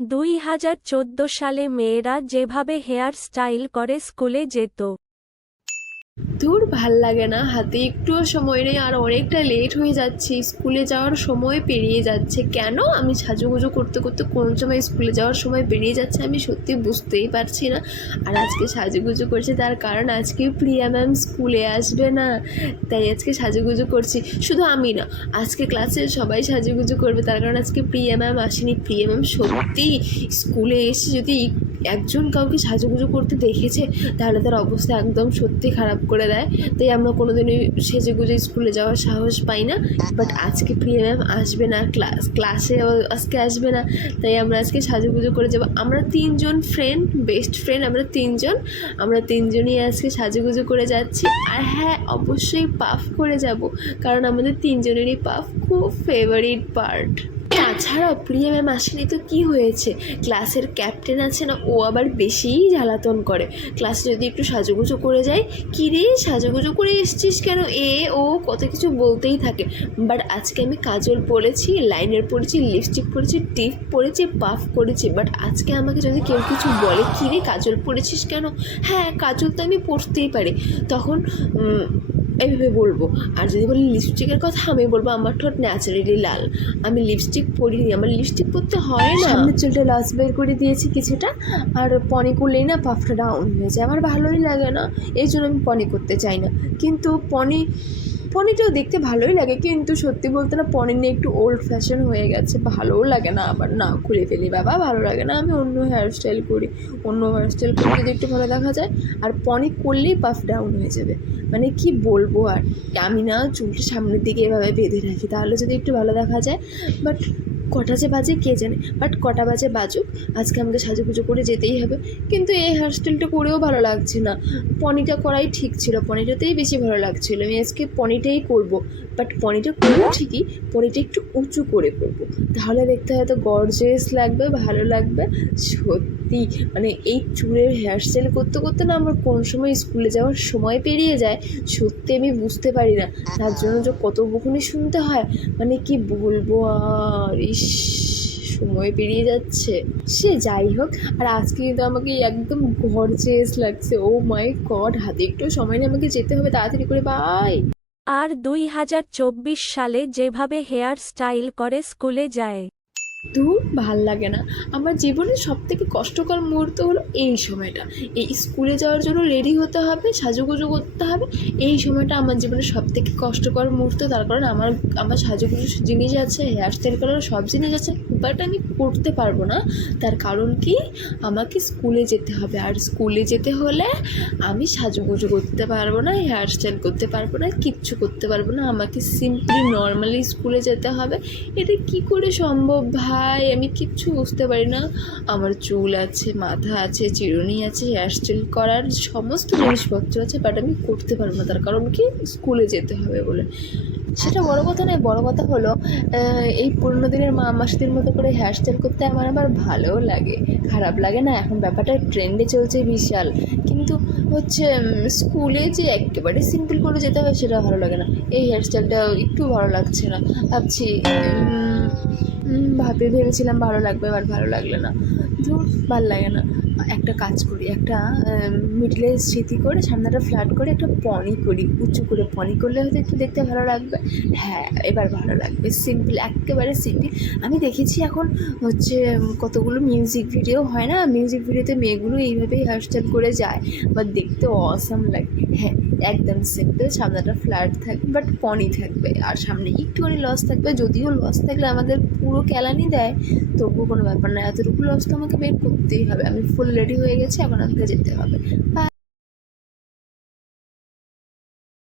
2014 সালে মেয়েরা যেভাবে হেয়ার স্টাইল করে স্কুলে যেত। ধুর, ভাল লাগে না, হাতে একটুও সময় নেই, আর অনেকটা লেট হয়ে যাচ্ছে, স্কুলে যাওয়ার সময় পেরিয়ে যাচ্ছে। কেন আমি সাজুগুজু করতে করতে কোন সময় স্কুলে যাওয়ার সময় পেরিয়ে যাচ্ছে আমি সত্যি বুঝতেই পারছি না। আর আজকে সাজুগুজু করছি তার কারণ আজকে প্রিয়া ম্যাম স্কুলে আসবে না, তাই আজকে সাজুগুজু করছি। শুধু আমি না, আজকে ক্লাসের সবাই সাজুগুজু করবে, তার কারণ আজকে প্রিয়া ম্যাম আসেনি। প্রিয়া ম্যাম সত্যি স্কুলে এসে যদি একজন কাউকে সাজুগুজু করতে দেখেছে তাহলে তার অবস্থা একদম সত্যি খারাপ করে দেয়। তাই আমরা কোনোদিনই সেজেগুজে স্কুলে যাওয়ার সাহস পাই না। বাট আজকে প্রিয়া ম্যাম আসবে না, ক্লাসে আজকে আসবে না, তাই আমরা আজকে সাজুগুজু করে যাবো। আমরা তিনজন ফ্রেন্ড, বেস্ট ফ্রেন্ড, আমরা তিনজনই আজকে সাজুগুজু করে যাচ্ছি। আর হ্যাঁ, অবশ্যই পাফ করে যাব, কারণ আমাদের তিনজনেরই পাফ খুব ফেভারিট পার্ট। তাছাড়া প্রিয়া ম্যাম আসেনি তো কী হয়েছে, ক্লাসের ক্যাপ্টেন আছে না, ও আবার বেশিই জ্বালাতন করে। ক্লাসে যদি একটু সাজুগুজু করে যায়, কী রে সাজুগুজু করে এসছিস কেন, ও কত কিছু বলতেই থাকে। বাট আজকে আমি কাজল পরেছি, লাইনার পরেছি, লিপস্টিক পরেছি, টিপ পরেছি, পাফ করেছি। বাট আজকে আমাকে যদি কেউ কিছু বলে, কী রে কাজল পরেছিস কেন, হ্যাঁ কাজল তো আমি পরতেই পারি, তখন এইভাবে বলবো। আর যদি বলি লিপস্টিকের কথা, আমি বলবো আমার ঠোঁট ন্যাচারালি লাল, আমি লিপস্টিক পরিনি, আমার লিপস্টিক পরতে হয় না। সামনের চুলটা লস বের করে দিয়েছি কিছুটা, আর পনি করলেই না পাফটা ডাউন হয়ে যায়, আমার ভালোই লাগে না, এই জন্য আমি পনি করতে চাই না। কিন্তু পনিটাও দেখতে ভালোই লাগে, কিন্তু সত্যি বলতে না পনি নিয়ে একটু ওল্ড ফ্যাশন হয়ে গেছে, ভালোও লাগে না আমার, না খুলে ফেলি বাবা, ভালো লাগে না, আমি অন্য হেয়ারস্টাইল করি, যদি একটু ভালো দেখা যায়। আর পনি করলেই পাফ ডাউন হয়ে যাবে, মানে কি বলবো। আর আমি না চুলটা সামনের দিকে এভাবে বেঁধে রাখি, তাহলে যদি একটু ভালো দেখা যায়। বাট কটা যে বাজে কে জানে, বাট কটা বাজে বাজুক, আজকে আমাকে সাজুগুজু করে যেতেই হবে। কিন্তু এই হেয়ারস্টাইলটা করেও ভালো লাগছে না, পনিটা করাই ঠিক ছিল, পনিটাতেই বেশি ভালো লাগছিলো, আমি আজকে পনিটাই করবো। বাট পনিটা করবো ঠিকই, পনিটা একটু উঁচু করে করবো, তাহলে দেখতে হয়তো গর্জিয়াস লাগবে, ভালো লাগবে। সত্যি মানে এই চুলের হেয়ারস্টাইল করতে করতে না আমার কোন সময় স্কুলে যাওয়ার সময় পেরিয়ে যায় সত্যি আমি বুঝতে পারি না, তার জন্য যে কত বকুনি শুনতে হয়, মানে কি বলবো। আর সময় পেরিয়ে যাচ্ছে, সে যাই হোক। আর আজকে কিন্তু আমাকে একদম গর্জিয়াস লাগছে, ও মাই গড, হাতে একটু সময় নিয়ে আমাকে যেতে হবে তাড়াতাড়ি করে, বাই। আর 2024 সালে যেভাবে হেয়ার স্টাইল করে স্কুলে যায়। দূর, ভাল লাগে না। আমার জীবনের সবথেকে কষ্টকর মুহূর্ত হলো এই সময়টা, এই স্কুলে যাওয়ার জন্য রেডি হতে হবে, সাজুগুজু করতে হবে, এই সময়টা আমার জীবনের সবথেকে কষ্টকর মুহূর্ত। তার কারণ আমার সাজুগুজু জিনিস আছে, হেয়ারস্টাইল করার সব জিনিস আছে, বাট আমি করতে পারবো না। তার কারণ কি, আমাকে স্কুলে যেতে হবে, আর স্কুলে যেতে হলে আমি সাজুগুজু করতে পারবো না, হেয়ারস্টাইল করতে পারবো না, কিচ্ছু করতে পারবো না, আমাকে সিম্পলি নর্মালি স্কুলে যেতে হবে। এটা কি করে সম্ভব ভাই, আমি কিচ্ছু বুঝতে পারি না। আমার চুল আছে, মাথা আছে, চিরুনি আছে, হেয়ারস্টাইল করার সমস্ত জিনিসপত্র আছে, বাট আমি করতে পারবো না, তার কারণ কি স্কুলে যেতে হবে বলে। সেটা বড় কথা নয়, বড় কথা হলো এই পুরোনো দিনের মা মাসিদের মতো করে হেয়ারস্টাইল করতে আমার আবার ভালোও লাগে, খারাপ লাগে না। এখন ব্যাপারটা ট্রেন্ডে চলছে বিশাল, কিন্তু হচ্ছে স্কুলে যে একেবারে সিম্পল করে যেতে হয় সেটা ভালো লাগে না। এই হেয়ারস্টাইলটা একটু ভালো লাগছে না, ভাবছি ভেবেছিলাম ভালো লাগবে, এবার ভালো লাগলে না, ধুর, ভালো লাগে না। একটা কাজ করি, একটা মিডলে স্মৃতি করে সামনেটা ফ্ল্যাট করে একটা পনি করি, উঁচু করে পনি করলে হয়তো একটু দেখতে ভালো লাগবে। হ্যাঁ, এবার ভালো লাগবে, সিম্পল, একেবারে সিম্পল। আমি দেখেছি এখন হচ্ছে কতগুলো মিউজিক ভিডিও হয় না, মিউজিক ভিডিওতে মেয়েগুলো এইভাবেই হেয়ারস্টাইল করে যায়, বা দেখতে অসাম লাগে। হ্যাঁ, একদম সিম্পল, সামনেটা ফ্ল্যাট থাকবে বাট পনি থাকবে, আর সামনে একটুখানি লস থাকবে, যদিও লস থাকলে আমাদের পুরো কেলানি দেয়, তবুও কোনো ব্যাপার না, এতটুকু লস তো আমাকে বের করতেই হবে। আমি ফুল রেডি হয়ে গেছি, এখন আমাকে যেতে হবে।